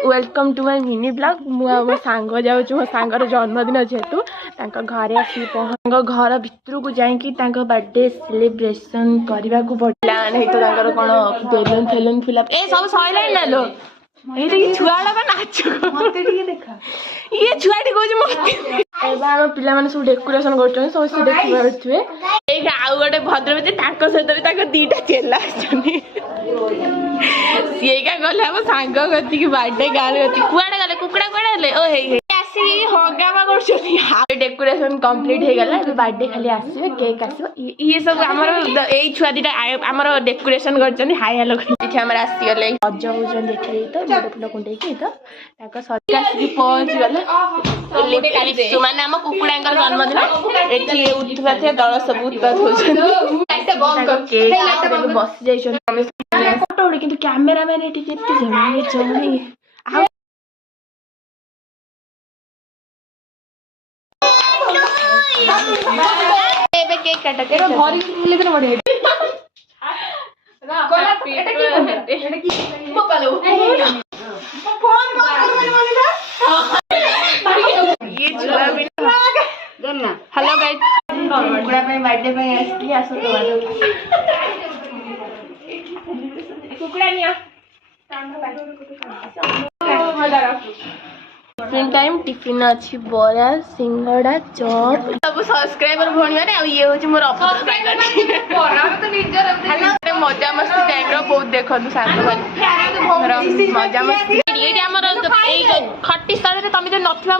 welcome to my mini blog मो सांग जाऊँ मो सांगर जन्मदिन जेहेतु घरे आसी घर भितर को जाकि बर्थडे सेलिब्रेशन करने को पड़ा नहीं तो कौन बेलून फेलून फिलअप ए सब सैला ना लो ये छुआड़ा नाच देखा ये छुआटी कहे आम पिला सब डेकोरेशन कर सब देखिए आउ गोटे भद्र सहित दीटा चेला सीका गले हम सांग गति बर्थडे गाँव गति कुआड़े गले कुकड़ा कुआड़े गले ओ हे आसिक हंगामा कर डेकोरेशन कंप्लीट हो गला बर्थडे खाली आसवे केक आस ये सब आम यही छुआ दीटा आम डेकोरेशन कर हाई हेलो आम आसीगले सज होती तो मुंड फुल कुंडे तो सज आसिक पहुँच गले मैंने आम कुकुड़ा जन्मदिन ये उठा थे दल सब बस जाइए फोटो उड़े कि कैमेरा मैन ये केक काटा हेलो गाइस कुकुड़ा बर्थडे पे आस कुकुड़ा निया टिफिन टाइम टिफिन अच्छी बरा सिंगड़ा चॉप सब सब्सक्राइबर भोनी माने ये होची मोर मजा मस्ती टाइम रो बहुत देखो साथ मजा मस्ती ये हमर खट्टी स्तर रे तमे जे नथला